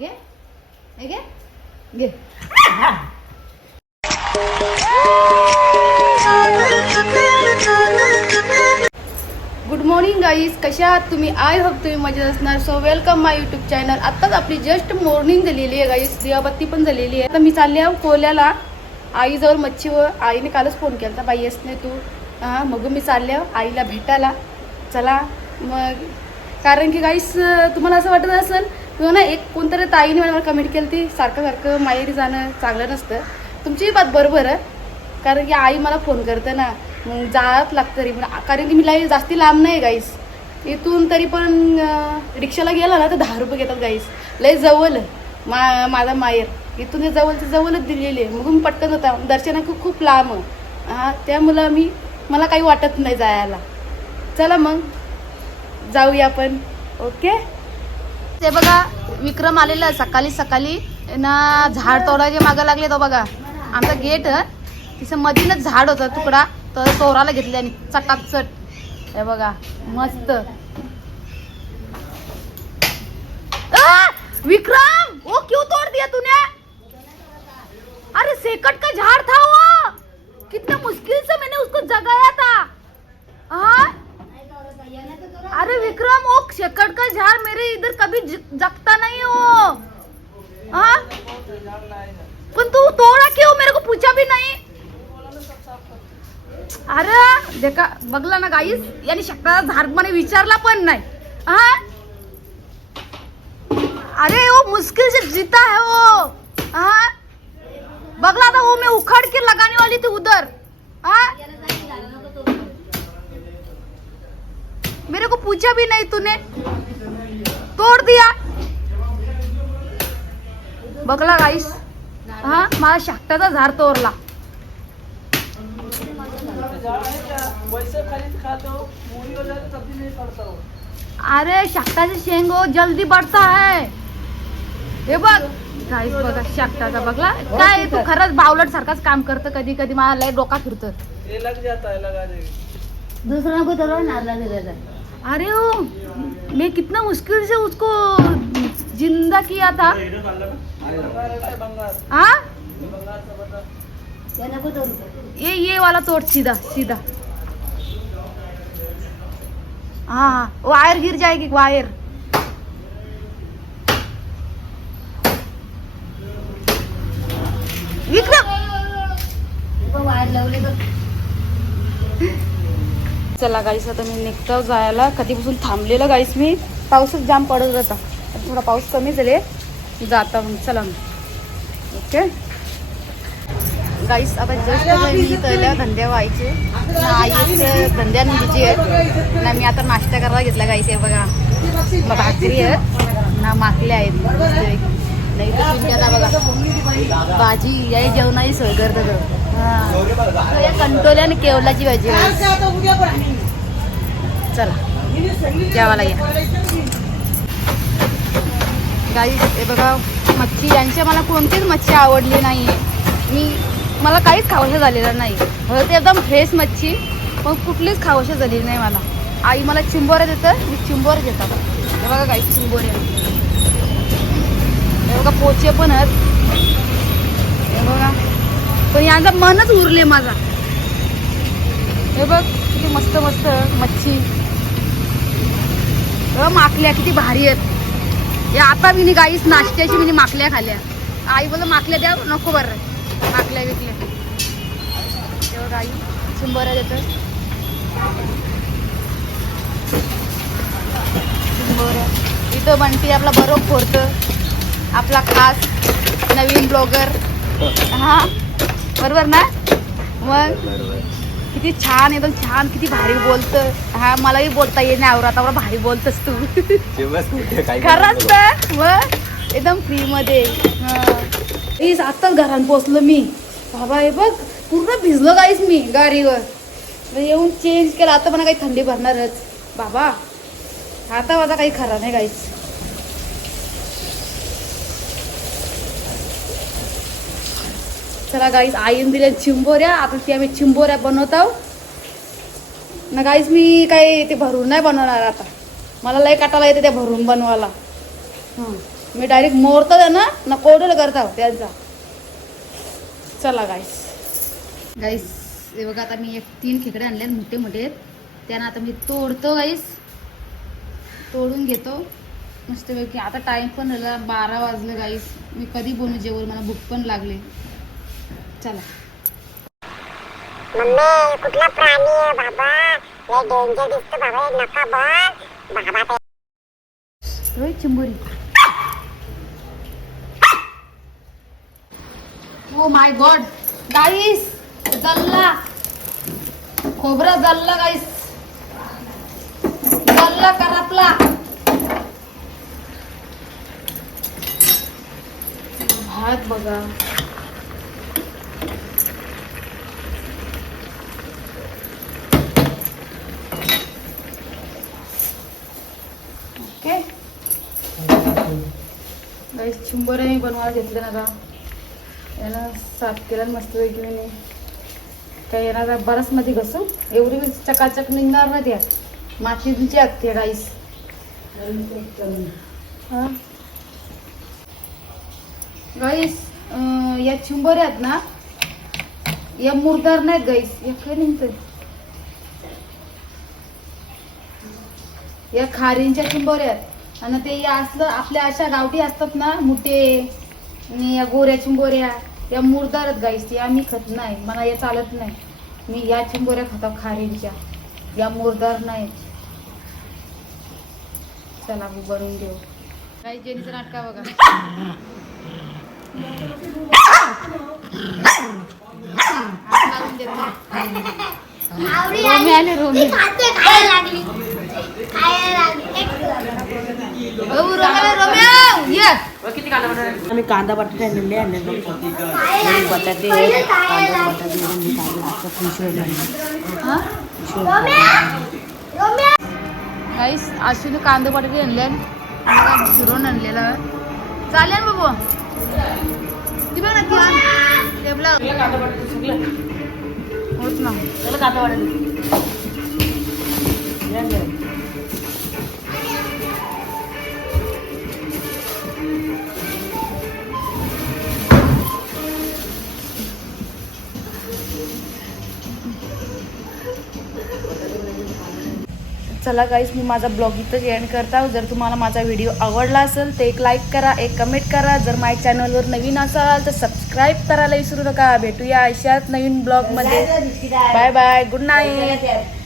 घे घे घे गुड मॉर्निंग गाईज कशा आहात तुम्ही? आय होप तुम्ही मजेत असणार. So welcome my YouTube channel आत्ताच आपली जस्ट मॉर्निंग झालेली आहे गाईज दिवाबत्ती पण झालेली आहे. आता मी चालले आहे कोल्याला. आईजवळ मच्छीवर. आईने कालच फोन केला होता बाई येस नाही तू. हां मग मी चालले आईला भेटायला. चला मग. कारण की गाईस तुम्हाला असं वाटत असेल किंवा ना एक कोणतरी ताईने मला कमेंट केली ती सारखं सारखं माहेरी जाणं चांगलं नसतं. तुमची बात बरोबर आहे. कारण की आई मला फोन करते ना मग जात लागतं तरी. पण कारण की मी लाई जास्ती लांब नाही गाईस इथून तरी पण रिक्षाला गेला ना तर दहा रुपये घेतात गाईस लय जवळ मा माझा माहेर. इथून हे जवळ जवळच दिलेली आहे. मग मी पटकन होता. दर्शना खूप खूप लांब हां हा त्यामुळं मी मला काही वाटत नाही जायला. चला मग. जाऊया आपण. ओके? ते बघा विक्रम आलेला सकाळी सकाळी ना झाड तोडायचे मागं लागले तो बघा. आमचा गेट तिचं मधीनच झाड होतं तुकडा. तर तोराला घेतले आणि चटाक चट. हे बघा मस्त. विक्रम वो क्यों तोड़ दिया तूने अरे सेकट का झाड़ था वो कितना मुश्किल से मैंने उसको जगाया था हाँ अरे विक्रम वो शेकड़ का झाड़ मेरे इधर कभी जगता नहीं हो हाँ? तू तोड़ा क्यों? मेरे को पूछा भी नहीं। अरे देखा बघला ना गाईस याने शकता झाड म्हणे विचारला पण नाही। हाँ? अरे वो मुश्किल से जीता है वो। हाँ? बगला था वो मैं उखड़ के लगाने वाली थी उधर। हाँ? मेरे को पूछा भी नहीं तूने। दिया. बघला गाईस हा मला शाकटाचा झाड तोरला. पड़ता अरे शाकटाचे शेंग हो जल्दी बढ़ता है. हे बघ. गाईस बघा शाकटाचा बघला काय तू खरंच बावलट सारखाच काम करतं. कधी कधी मला लय डोका फिरतं दूसरा को तो नाला दे. देता अरे ओ, मैं कितना मुश्किल से उसको ज़िंदा किया था। तो ये ये वाला तोड़, सीधा सीधा। हाँ हाँ वायर गिर जाएगी, वायर। विक्रम! वायर लावले तर चला गाईस आता मी निघतो जायला. कधीपासून थांबलेलं गाईस मी. पाऊसच जाम पडत होता. थोडा पाऊस कमी झाले. जाता मग चला मग. ओके गाईस आता जस्ट मी तळल्या धंद्या व्हायचे. आई धंद्या बिजी आहेत. ना मी आता नाश्ता करायला घेतला गाईस हे बघा. भाकरी आहेत. ना माकल्या आहेत. नाही तर बघा भाजी या जेवणाची सोय करतं तर. या कंटोल्या आणि केवलाची भाजी चला जेवायला या. गाई हे बघा मच्छी यांच्या मला कोणतीच मच्छी आवडली नाही मी मला काहीच खावशा झालेलं नाही. हो ते एकदम फ्रेश मच्छी. पण कुठलीच खावशा झालेली नाही मला. आई मला चिंबोऱ्या देतं मी चिंबोऱ्या देतात हे बघा गाई चिंबोऱ्या हे बघा पोचे पण आहेत. हे बघा. पण यांचा मनच उरले माझा. हे बघ किती मस्त मस्त मच्छी. माकल्या किती भारी आहेत. या आता मी गाईस नाश्त्याची मी माकल्या खाल्या. आई बोल माकल्या द्या नको बरं. माकल्या विकल्या. तेव्हा गाई चिंबोऱ्या देतात. चिंबोऱ्या इथं म्हणते आपला बरोबर फोरतं आपला खास नवीन ब्लॉगर. हा बरोबर ना? मग किती छान एकदम छान किती भारी बोलतं हा मलाही बोलता येत नाही आवरात आवरा भारी बोलतस तू. खरंच तर? मग एकदम फ्री मध्ये प्लीज आत्ताच घरात पोचलो मी. बाबा हे बघ पूर्ण भिजलो गाईस मी गाडीवर. येऊन चेंज केला. आता मला काही थंडी भरणारच. बाबा आता माझा काही खरा नाही गाईस चला गाईस आईन दिल्या चिंबोऱ्या. आता ते आम्ही चिंबोऱ्या बनवत आहोत ना गाईस मी काही ते भरून नाही बनवणार आता. मला लय काटाला येते त्या भरून बनवायला. हां. मी डायरेक्ट मोरतो ना ना कोडल करता त्यांचा. चला गाईस गाईस हे बघा आता मी एक तीन खेकडे आणले मोठे मोठे त्यांना आता मी तोडतो गाईस तोडून घेतो. मस्तपैकी. आता टाईम पण झाला बारा वाजलं गाईस मी कधी बनू जेवण? मला भूक पण लागले. चला. मम्मी कुठला प्राणी आहे बाबा? लय डेंजर दिसतो बाबा हे नका बघ बाबा ते होय चिंबोरी. ओ माय गॉड गाईस जल्ला. खोबरा जल्ला गाईस जल्ला करापला भात बघा. ओके. गाईस चिंबोऱ्या मी बनवायला घेतलं ना का याला साफ केला मस्त पैकी मी. काय येणार आता बराच मध्ये एवढी बी चकाचक निघणार ना त्या मातीची आहेत ते गाईस गाईस या चिंबोऱ्या आहेत ना या मुरदार नाहीत गाईस या काय निघतं या खारींच्या चिंबोऱ्या आहेत आणि ते या असलं आपल्या अशा गावठी असतात ना मुठे आणि या गोऱ्या चिंबोऱ्या या मुरदारच गाईस या मी खात नाही मला या चालत नाही. मी या चिंबोऱ्या खातो खारींच्या या मुरदार नाहीत चला मी बनवून देऊ. काही जेनीचं नाटका बघा. नाही. रोमी आले रोमी. ओ, आम्ही कांदा बटाटे आणलेले आणले बटाटे कांदा बटाटे हा? गाईस आशूने कांदे बटाटे आणले आणि फिरून आणलेला. चालेल बाबू. ती बघ ना ती. टेबला कांदा बटाटे होत ना चला कांदा बटाटे. चला गाईस मी माझा ब्लॉग इथंच एंड करता जर तुम्हाला माझा व्हिडिओ आवडला असेल तर एक लाईक करा एक कमेंट करा. जर माझ्या चॅनलवर नवीन असाल तर सबस्क्राईब करायला विसरू नका. भेटूया अशाच नवीन ब्लॉगमध्ये बाय बाय गुड नाईट